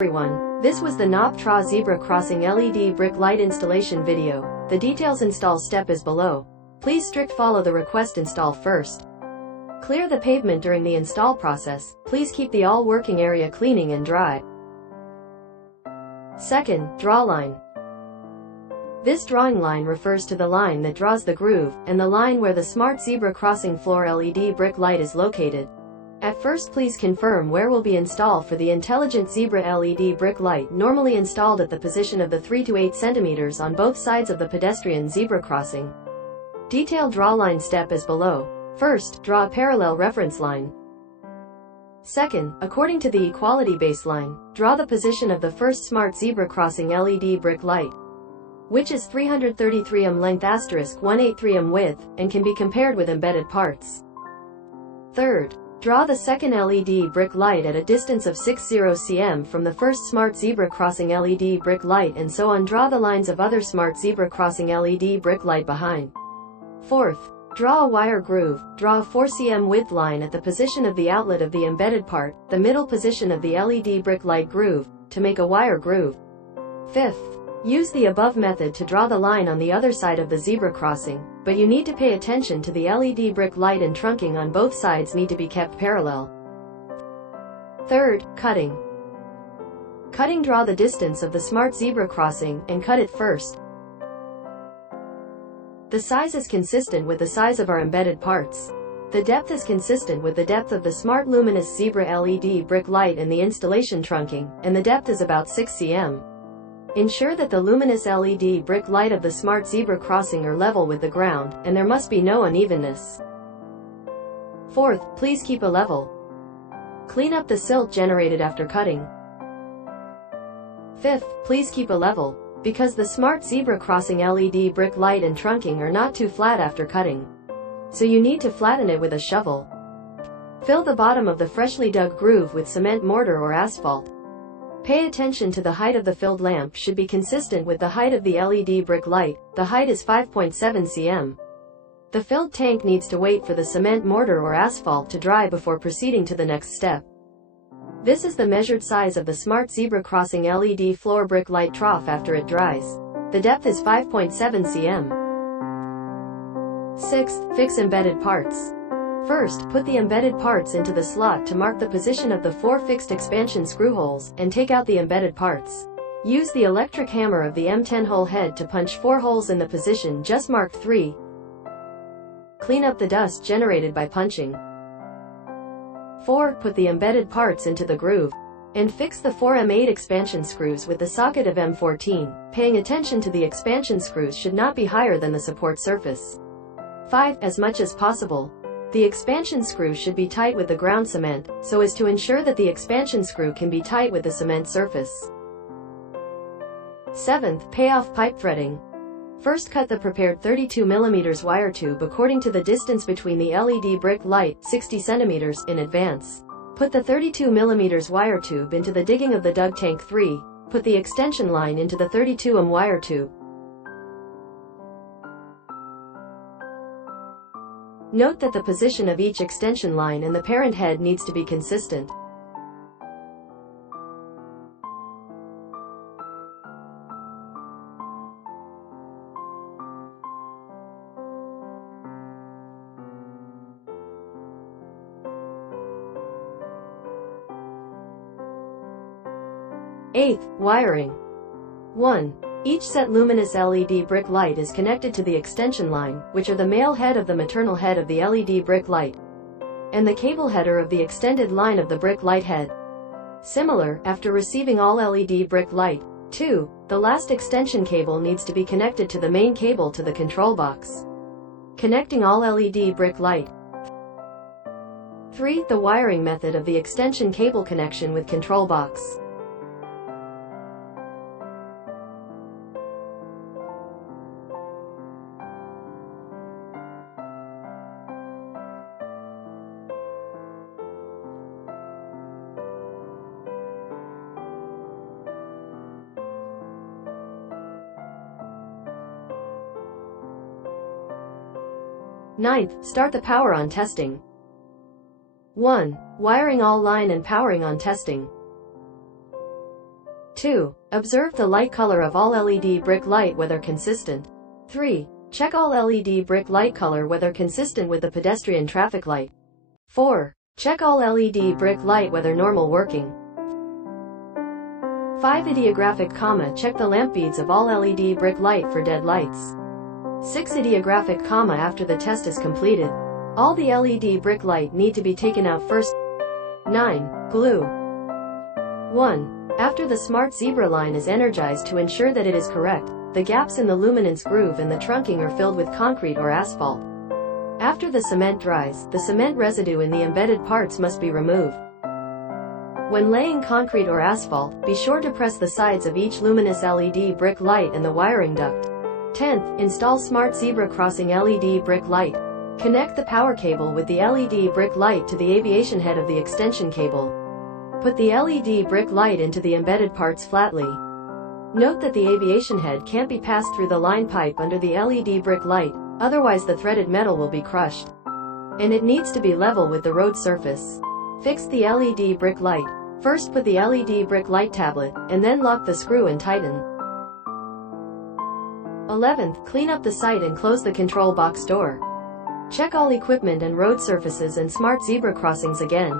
Everyone, this was the NOPTRA Zebra Crossing LED brick light installation video. The details install step is below. Please strict follow the request install first. Clear the pavement during the install process. Please keep the all working area cleaning and dry. Second, draw line. This drawing line refers to the line that draws the groove, and the line where the Smart Zebra Crossing Floor LED brick light is located. At first, please confirm where will be installed for the Intelligent Zebra LED brick light, normally installed at the position of the 3 to 8 centimeters on both sides of the pedestrian zebra crossing. Detailed draw line step is below. First, draw a parallel reference line. Second, according to the equality baseline, draw the position of the first Smart Zebra Crossing LED brick light, which is 333 mm length * 183 mm width, and can be compared with embedded parts. Third, draw the second LED brick light at a distance of 60 cm from the first Smart Zebra Crossing LED brick light, and so on. Draw the lines of other Smart Zebra Crossing LED brick light behind. Fourth, draw a wire groove. Draw a 4 cm width line at the position of the outlet of the embedded part, the middle position of the LED brick light groove, to make a wire groove. Fifth, use the above method to draw the line on the other side of the zebra crossing, but you need to pay attention to the LED brick light and trunking on both sides need to be kept parallel. Third, cutting. Cutting. Draw the distance of the Smart Zebra Crossing and cut it first. The size is consistent with the size of our embedded parts. The depth is consistent with the depth of the Smart Luminous Zebra LED brick light and the installation trunking, and the depth is about 6 cm. Ensure that the luminous LED brick light of the Smart Zebra Crossing are level with the ground, and there must be no unevenness. Fourth, please keep a level. Clean up the silt generated after cutting. Fifth, please keep a level, because the Smart Zebra Crossing LED brick light and trunking are not too flat after cutting. So you need to flatten it with a shovel. Fill the bottom of the freshly dug groove with cement mortar or asphalt. Pay attention to the height of the filled lamp should be consistent with the height of the LED brick light. The height is 5.7 cm. The filled tank needs to wait for the cement mortar or asphalt to dry before proceeding to the next step. This is the measured size of the Smart Zebra Crossing LED floor brick light trough after it dries. The depth is 5.7 cm. Sixth, fix embedded parts. First, put the embedded parts into the slot to mark the position of the 4 fixed expansion screw holes, and take out the embedded parts. Use the electric hammer of the M10 hole head to punch 4 holes in the position just marked 3. Clean up the dust generated by punching. 4. Put the embedded parts into the groove, and fix the 4 M8 expansion screws with the socket of M14, paying attention to the expansion screws should not be higher than the support surface. 5. As much as possible, the expansion screw should be tight with the ground cement, so as to ensure that the expansion screw can be tight with the cement surface. 7th, payoff pipe threading. First, cut the prepared 32 mm wire tube according to the distance between the LED brick light, 60 cm, in advance. Put the 32 mm wire tube into the digging of the dug tank 3. Put the extension line into the 32 mm wire tube. Note that the position of each extension line and the parent head needs to be consistent. Eighth, wiring. 1. Each set luminous LED brick light is connected to the extension line, which are the male head of the maternal head of the LED brick light, and the cable header of the extended line of the brick light head. Similar, after receiving all LED brick light. 2. The last extension cable needs to be connected to the main cable to the control box, connecting all LED brick light. 3. The wiring method of the extension cable connection with control box. Ninth, start the power on testing. 1. Wiring all line and powering on testing. 2. Observe the light color of all LED brick light whether consistent. 3. Check all LED brick light color whether consistent with the pedestrian traffic light. 4. Check all LED brick light whether normal working. 5. Ideographic comma check the lamp beads of all LED brick light for dead lights. 6. Ideographic comma after the test is completed, all the LED brick light need to be taken out first. 9. Glue. 1. After the smart zebra line is energized to ensure that it is correct, the gaps in the luminance groove and the trunking are filled with concrete or asphalt. After the cement dries, the cement residue in the embedded parts must be removed. When laying concrete or asphalt, be sure to press the sides of each luminous LED brick light and the wiring duct. 10th, install smart zebra crossing LED brick light. Connect the power cable with the LED brick light to the aviation head of the extension cable. Put the LED brick light into the embedded parts flatly. Note that the aviation head can't be passed through the line pipe under the LED brick light, otherwise the threaded metal will be crushed. And it needs to be level with the road surface. Fix the LED brick light. First put the LED brick light tablet, and then lock the screw and tighten. 11th, clean up the site and close the control box door. Check all equipment and road surfaces and smart zebra crossings again.